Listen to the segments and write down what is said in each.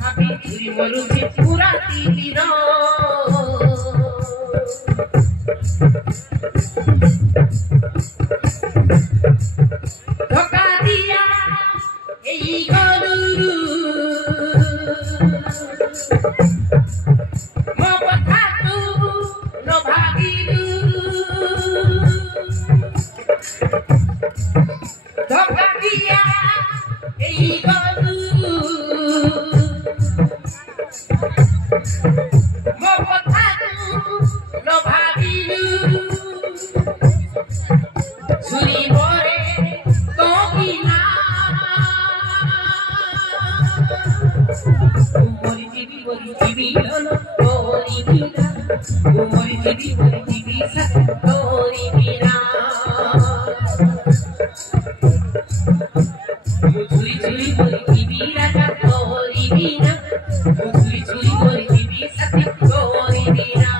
ভাবি তুই মরুছি পুরা দিন ধোকা দিয়া এই গরু মো কথা তু ন ভাবিলু ধোকা দিয়া এই গরু মো কথা তু ন ভাবিলু ছুরি বরে তবিনা মরি জীবি তোরি বিনা মরি জীবি তোরি বিনা ছুরি ছুরি মরি জীবি রাজা তোরি বিনা ছুরি ছুরি মরি জীবি সাথী তোরি বিনা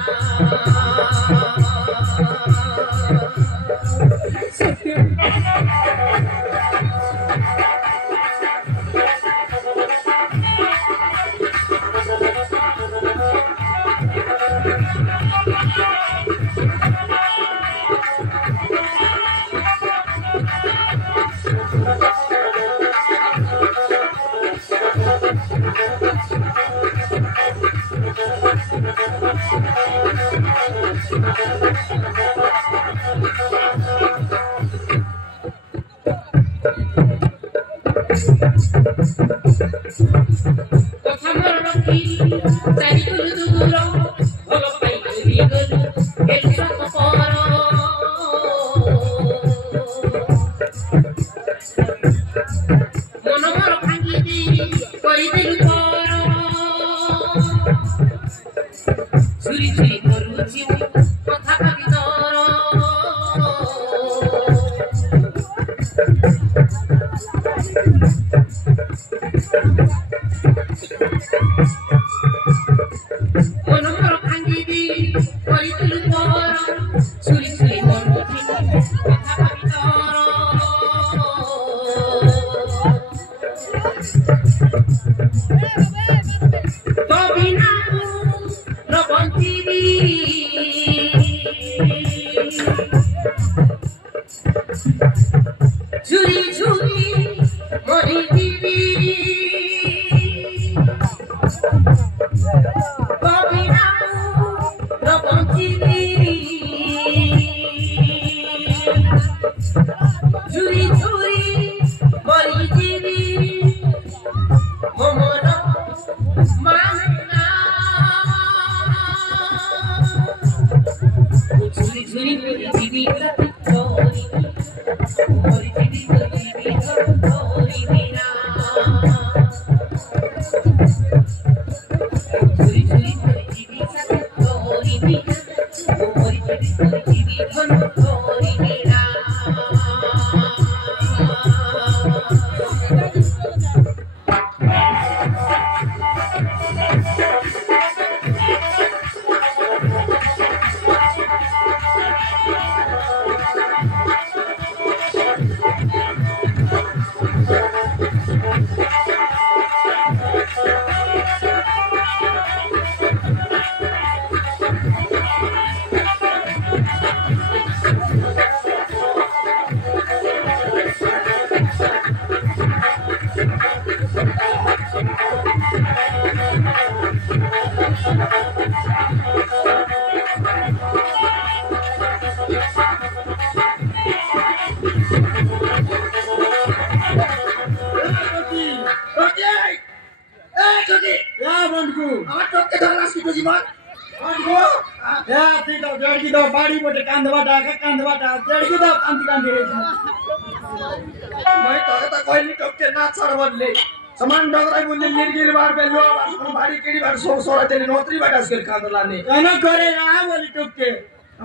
ছুরি ছুরি করুছি কথা ভাবি তোর মনোহর ভাঙ্গি দি করিলু তোর ছুরি ছুরি করুছি কথা ভাবি তোর তবিনা নবন্তিবি ঝুরি ঝুরি মরি দিবি তবিনা নবন্তিবি ঝুরি ঝুরি মরি দিবি মমর মানা ছুরি ছুরি মরি দিবি তোরি মরি দিবি তোরি বিনা ছুরি ছুরি মরি দিবি তোরি বিনা মরি দিবি তোরি বিনা बाड़ी बोटे कांधवाटा का कांधवाटा जड़की दो कांधी रे मैं तो कोई नहीं टोके ना छड़वले समान डगराई बोले निर्गिल बार पे लो बाड़ी केड़ी बार सो सोरा तेरे नौकरी बाटास कर कांदलाने एनो करे ना बोली टोके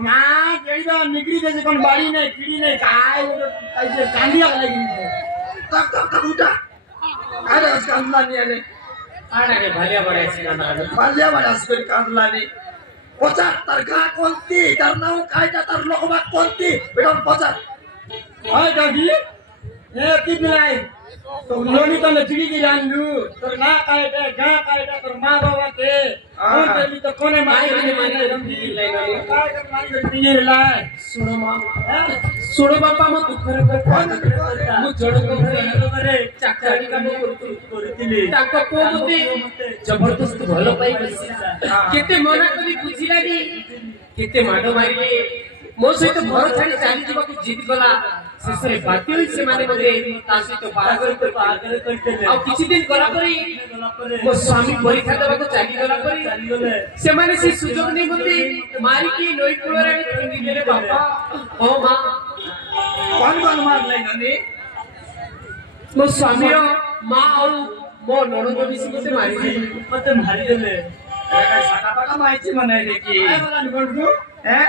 मां केड़ी बा निकरी जैसे कोन बाड़ी नहीं कीड़ी नहीं काय ऐसे कांदिया लगी तक उठा अरे उस कांदलाने आले आने के भालिया बड़े से कांदलाने पोचा तरगा कोणती तर नाव काय तर लोकबाग कोणती बेटा पोचा हाय दादी कितलाई तो लोनी तो नचड़ी की जान लू तो ना कायटा गा कायटा तो माँ बाबा के कौन तेरी तो कोने मारी मारी रंगी काय कर मारी रंगी लाए सुनो बापा मत दुखर कर मु जड़ को करे चाकरी काम करतिले ताको पोमते जबरदस्त भलो पाई केते मना कभी बुझिलानी केते माडो मारिले मो सहित घर छाड़ी चाली जीवा को जिद कला शेषरे बाती होई से माने मते ता सहित बाहागर करते आ किछि दिन गला परी मो स्वामी परीक्षा देबा को चाली गले से माने से सुजोग नै मते मारी की नई कुळरे ठंडी देले बापा ओ मां कौन मार लै ननी मो स्वामी रो मां और मो नणंद मिसी मते मारी देले साटा पाका माइची मनाई रे की आय मला निबडू हैं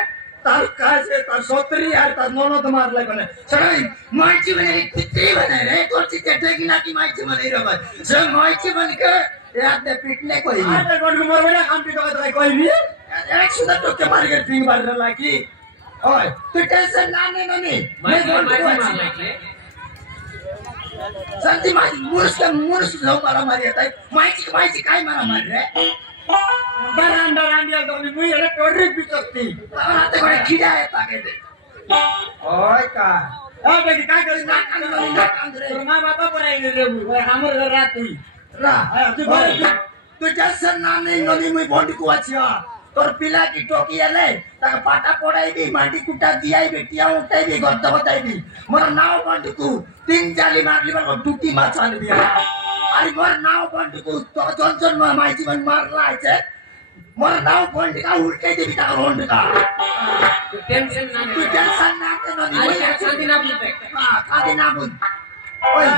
तार कासे तार सोतरी यार तार ननद मारलाई भने सडै माइची भने कित्ते भने रे कोची चटेगी ना की माइची भने रे भाइ ज माइची भने के यार दे पिटने कोइ आ त गडको मरबेला काम पिटो गतै कोइ नि एक सुदा टोके मार के पिङ मारेर लागी ओय तू टेंशन ना ने ननी मैं मारलाई संति मुर्स लो मारा मारी तै माइची काय मारा मारी रे Barang-barang तो मुझे ये टोरी पिचकती आते कोई खिड़ा है ताके दे ओए का देखी काय करी ना कांद रे मां बापा पराई रे हमर घर रात हुई रा तू टेंशन ना नहीं ननी मुई बॉडी को आछिया तोर पिला की टोकी आले ताका पाटा पड़ाई भी माटी कुटा दियाई बेटिया उठाई भी गद्दा बताई भी मोर नाव बॉडी को तीन जाली मारली पर टूटी माछाल दिया अरे मोर नाव बॉडी को तो जन माइची मन मारला है मोर नाव बॉडी का उल्टे दे बिता रोंड का टेंशन ना तू टेंशन ना के ननी मुई शांति ना बुझे हां खादी ना बुझ ओए